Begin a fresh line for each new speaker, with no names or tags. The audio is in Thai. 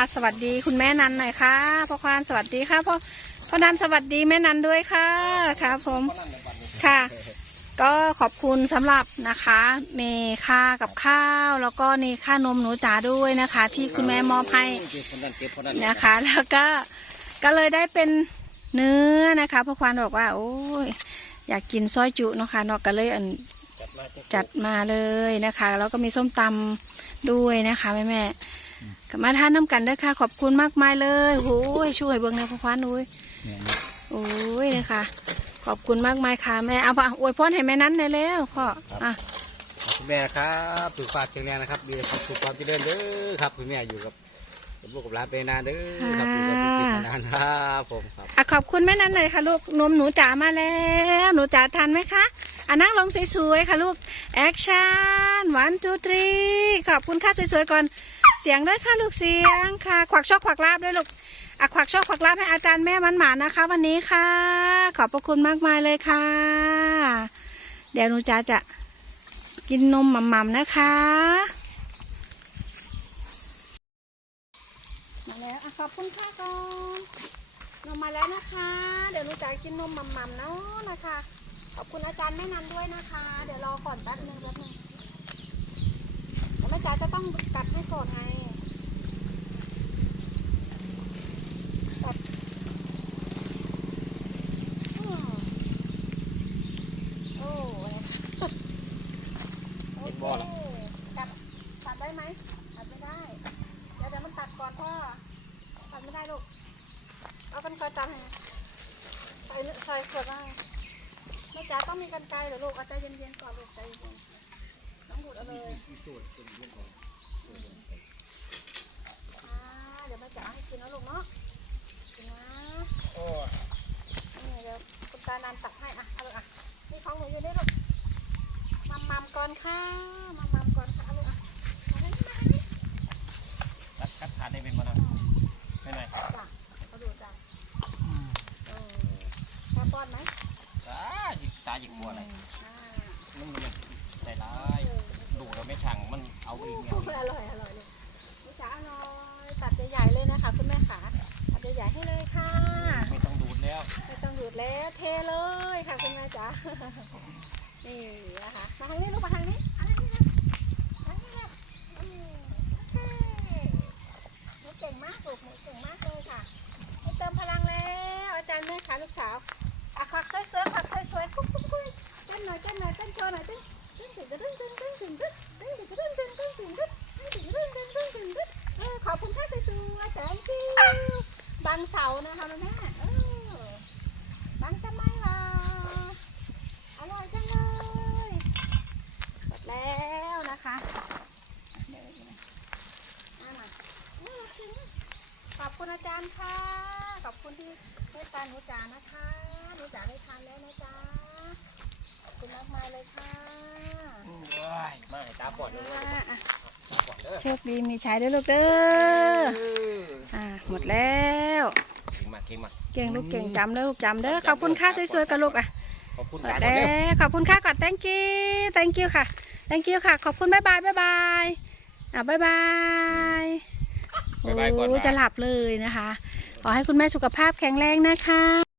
อาสวัสดีคุณแม่นันหน่อยค่ะพ่อควานสวัสดีค่ะพ่อพ่อนันสวัสดีแม่นันด้วยค่ะครับผมค่ะ ก็ขอบคุณสำหรับนะคะเนค่ากับข้าว แล้วก็เนค่านมหนูจ๋าด้วยนะคะ ที่คุณแม่มอบให้
นะ
คะ แล้วก็ก็เลยได้เป็นเนื้อนะคะพ่อควานบอกว่า โอ้ยอยากกินซอยจุนะคะนาะก็เลย
จัดมา
จัดมาเลยนะคะ แล้วก็มีส้มตำด้วยนะคะแม่แม่ ๆก็มาทานน้ำกันด้วยค่ะ ขอบคุณมากมายเลยโอ้ยช่วยเบิ้งนะพ่อควานอุ้ยโอ้ยนะคะขอบคุณมากมายค่ะแม่เอาพ่ออวยพรให้แม่นั้นได้แล้วพ่ออะ
คุณแม่ครับสุขภาพแข็งแรงนะครับมีความสุขความเจริญเด้อครับคุณแม่อยู่กับกับลูกกับหลานไปนานเด้อครับอยู่กับพี่ๆนานครับผมครับ
อะขอบคุณแม่นั้นเลยค่ะลูกนมหนูจ๋ามาแล้วหนูจ๋าทานไหมคะอะนั่งลงสวยๆค่ะลูกแอคชั่นวันจูตรีขอบคุณค่ะสวยๆก่อน เสียงด้วยค่ะลูกเสียงค่ะ ขวักโชคขวักลาบด้วยลูกอะขวักโชคขวักลาบให้อาจารย์แม่มันหมานะคะ วันนี้ค่ะ ขอบพระคุณมากมายเลยค่ะ เดี๋ยวหนูจ๋าจะกินนมหม่ำๆนะคะมาแล้วอะขอบคุณค่ะก่อนนมมาแล้วนะคะ เดี๋ยวหนูจ๋ากินนมหม่ำๆเนาะนะคะ ขอบคุณอาจารย์แม่นันด้วยนะคะ เดี๋ยวรอก่อนแป๊บนึงแป๊บนึง จ๋าจะต้องกัดให้ก่อนไงกัดอ้อโอ้ยโอเคกัดกัดได้ไหมกัดไม่ได้เดี๋ยวเดี๋ยวมันตัดก่อนพ่อตัดไม่ได้ลูกเอากันไกรตัดให้ใส่ใส่ขวดได้แม่จ๋าต้องมีกันไกรเหรอลูกเอาใจเย็นๆก่อนลูกใจเย็นๆ เลยอ่าเดี๋ยวแม่จ๋าให้กินนะลูกเนาะกินนะนี่เดี๋ยวคุณตานานตัดให้อะเอาลูกอะนี่ของหนูอยู่นี่ลูกมัมมัมก่อนค่ะมัมมัมก่อนค่ะเอาลูกอะแล้ว
กัดคัดทานได้เป็นมั้งไม่หน่อย
จ้ะเขาดูจ้ะเออป้อนไหม
ตาจิตาจิกบัวอะไร
อ่า
มันมันใจร้ายดูเราไม่ช่างมันเอาเองเนี่ย
อร่อยอร่อยเลยนี่จ้าอร่อยตัดใหญ่ๆเลยนะคะคุณแม่ขาตัดใหญ่ๆให้เลยค่ะ
ไม่ต้องดูดแล้ว
ไม่ต้องหยุดแล้วเทเลยค่ะคุณแม่จ๋านี่นะคะมาทางนี้ลูกมาทางนี้อันนี้นะอันนี้นะอืมโอเคหนูเก่งมากลูกหนูเก่งมากเลยค่ะให้เติมพลังแล้วอาจารย์แม่ขาลูกสาวอะขวักสวยๆขวักสวยๆกุ๊กกุ๊กกุ๊กเต้นหน่อยเต้นหน่อยเต้นโชว์หน่อยเต้น ขอบคุณค่ะสวยๆ thank you บังเสานะคะแม่บังทำไมล่ะอร่อยจังเลยหมดแล้วนะคะขอบคุณอาจารย์ค่ะ ขอบคุณที่เมตตาหนูจ๋านะคะหนูจ๋าได้ทานแล้วนะจ๊ะขอบคุณมากมายเลยค่ะ
มาให้ตาปอดเลย
อะ
ตาปอดเด้อ
โชคดีมีใช้ด้วยลูกเด้ออ่าหมดแล้ว
เก่งมากเก่งมาก
เก่งลูกเก่งจำเด้อลูกจำเด้อขอบคุณค่าสวยๆกับลูกอะ
ขอบคุณ
ก็
ตา
ได้ขอบคุณค่ะก่อน thank you thank you ค่ะ thank you ค่ะ ขอบคุณบ๊ายบายบ๊ายบายอะบ๊ายบายโอ้จะหลับเลยนะคะ ขอให้คุณแม่สุขภาพแข็งแรงนะคะ